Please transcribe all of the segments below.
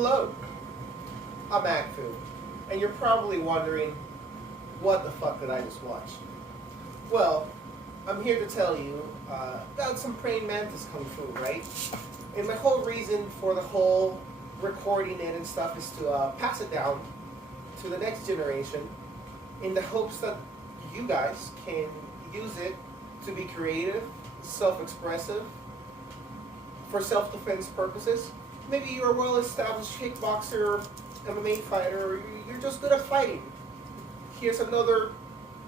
Hello, I'm Akfu, and you're probably wondering, what the fuck did I just watch? Well, I'm here to tell you about some praying mantis kung fu, right? And my whole reason for the whole recording it and stuff is to pass it down to the next generation in the hopes that you guys can use it to be creative, self-expressive, for self-defense purposes. Maybe you're a well-established kickboxer, MMA fighter, or you're just good at fighting. Here's another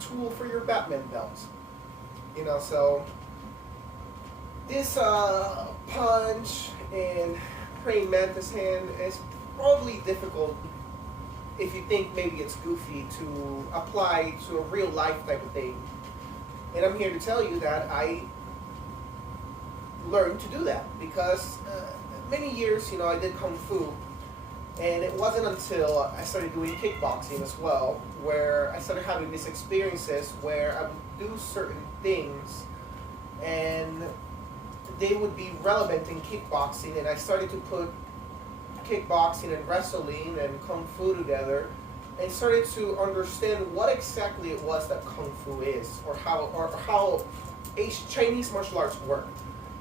tool for your Batman belt. You know, so this punch and praying mantis hand is probably difficult if you think maybe it's goofy to apply to a real life type of thing. And I'm here to tell you that I learned to do that because many years, I did kung fu, and it wasn't until I started doing kickboxing as well where I started having these experiences where I would do certain things and they would be relevant in kickboxing, and I started to put kickboxing and wrestling and kung fu together and started to understand what exactly it was that kung fu is, or how Chinese martial arts work.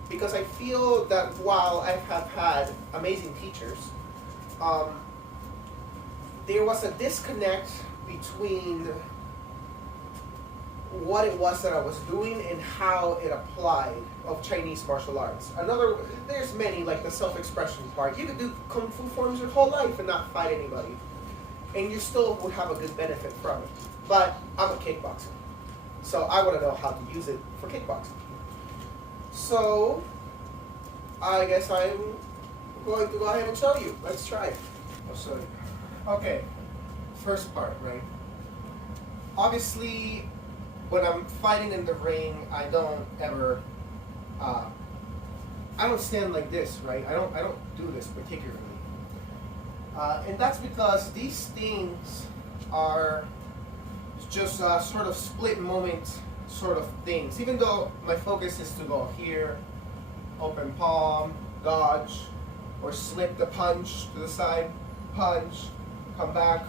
Because I feel that while I have had amazing teachers, there was a disconnect between what it was that I was doing and how it applied of Chinese martial arts. There's many, like the self-expression part. You could do kung fu forms your whole life and not fight anybody, and you still would have a good benefit from it. But I'm a kickboxer, so I want to know how to use it for kickboxing. So, I guess I'm going to go ahead and show you. Let's try it. I'll show you. Okay, first part, right? Obviously, when I'm fighting in the ring, I don't ever, I don't stand like this, right? I don't do this particularly. And that's because these things are just sort of split moment sort of things. Even though my focus is to go here, open palm, dodge, or slip the punch to the side, punch, come back,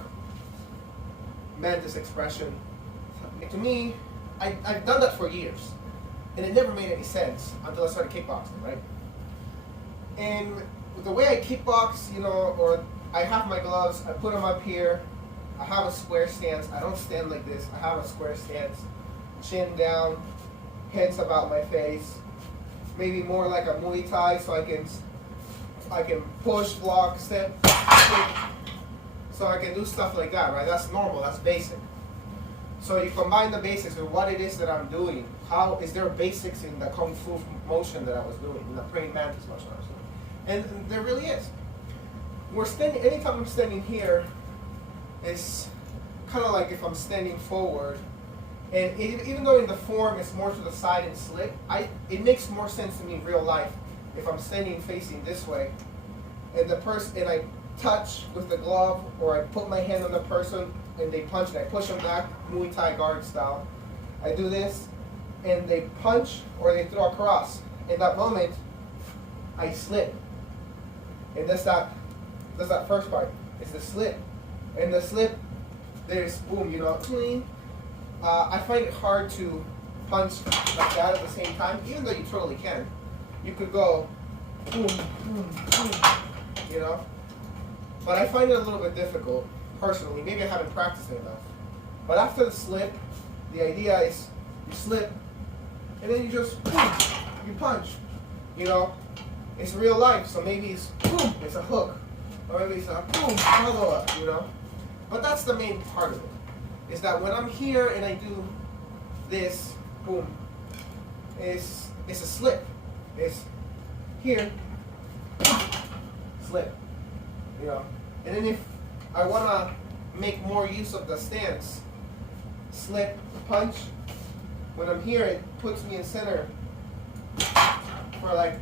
mantis expression. To me, I've done that for years, and it never made any sense until I started kickboxing, right? And the way I kickbox, or I have my gloves, I put them up here, I have a square stance, I don't stand like this, I have a square stance, chin down, hands about my face, maybe more like a Muay Thai, so I can push, block, step, kick, so I can do stuff like that, right? That's normal, that's basic. So you combine the basics with what it is that I'm doing. How is there basics in the kung fu motion that I was doing, in the praying mantis martial arts? And there really is. Anytime I'm standing here, it's kind of like if I'm standing forward. And even though in the form it's more to the side and slip, it makes more sense to me in real life if I'm standing facing this way, and I touch with the glove, or I put my hand on the person and they punch and I push them back, Muay Thai guard style. I do this and they punch or they throw a cross. In that moment, I slip. And that's that first part. It's the slip. And the slip, there's boom, clean. I find it hard to punch like that at the same time, even though you totally can. You could go boom, boom, boom, But I find it a little bit difficult, personally. Maybe I haven't practiced it enough. But after the slip, the idea is you slip, and then you just boom, you punch. It's real life, so maybe it's boom, it's a hook. Or maybe it's a boom, follow up, But that's the main part of it. Is that when I'm here and I do this, boom, it's a slip. It's here, slip, And then if I want to make more use of the stance, slip, punch, when I'm here it puts me in center for like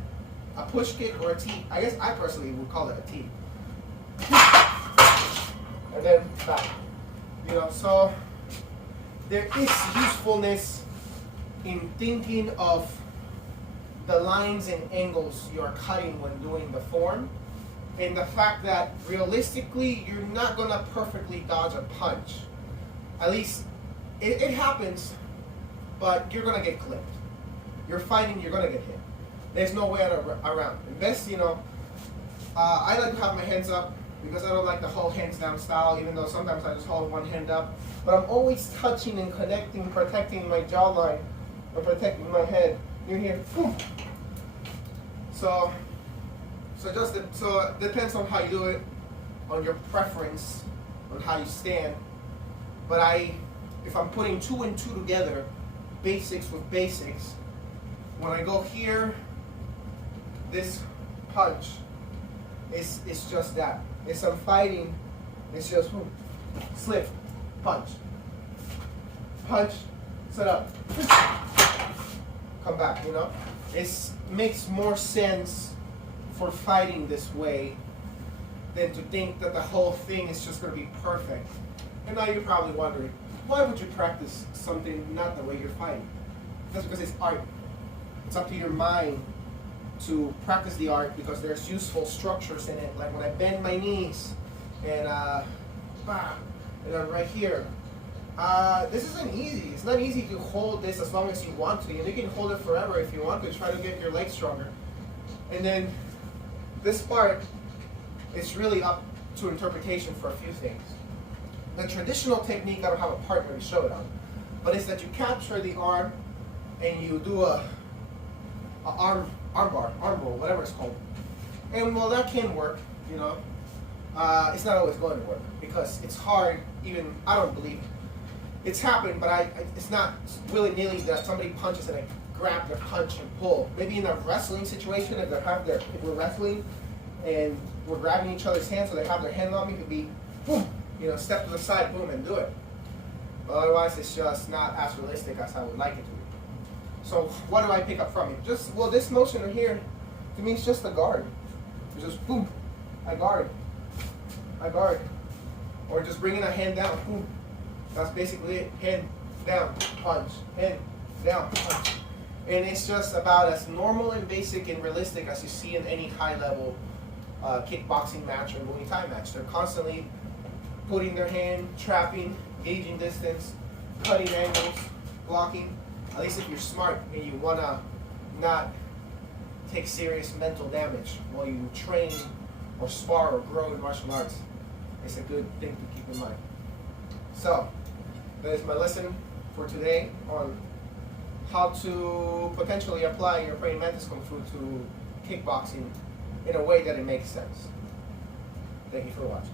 a push kick or a tee. I guess I personally would call it a tee. And then back. So there is usefulness in thinking of the lines and angles you are cutting when doing the form, and the fact that realistically you're not gonna perfectly dodge a punch. At least it happens, but you're gonna get clipped. You're fighting, you're gonna get hit. There's no way around. And best, I like to have my hands up because I don't like the whole hands down style, even though sometimes I just hold one hand up. But I'm always touching and connecting, protecting my jawline, and protecting my head. You're here. So it depends on how you do it, on your preference, on how you stand. But if I'm putting 2 and 2 together, basics with basics, when I go here, this punch, it's just that. If I'm fighting, it's just slip, punch, punch, set up, come back, It makes more sense for fighting this way than to think that the whole thing is just going to be perfect. And now you're probably wondering, why would you practice something not the way you're fighting? That's because it's art. It's up to your mind to practice the art because there's useful structures in it. Like when I bend my knees and then right here. This isn't easy. It's not easy to hold this as long as you want to. And you can hold it forever if you want to. Try to get your legs stronger. And then this part is really up to interpretation for a few things. The traditional technique, I don't have a partner to show it on, but it's that you capture the arm and you do a arm bar, arm roll, whatever it's called. And well, that can work, it's not always going to work because it's hard. Even I don't believe it. It's happened, but it's not willy-nilly that somebody punches and I grab their punch and pull. Maybe in a wrestling situation, if we're wrestling and we're grabbing each other's hands, so they have their hand on me, it could be boom, step to the side, boom, and do it. But otherwise, it's just not as realistic as I would like it to be. So what do I pick up from it? This motion right here, to me, it's just a guard. It's just boom, I guard, or just bringing a hand down, boom. That's basically it. Hand down, punch, hand down, punch. And it's just about as normal and basic and realistic as you see in any high-level kickboxing match or Muay Thai match. They're constantly putting their hand, trapping, gauging distance, cutting angles, blocking. At least if you're smart and you want to not take serious mental damage while you train or spar or grow in martial arts, it's a good thing to keep in mind. So, that is my lesson for today on how to potentially apply your praying mantis kung fu to kickboxing in a way that it makes sense. Thank you for watching.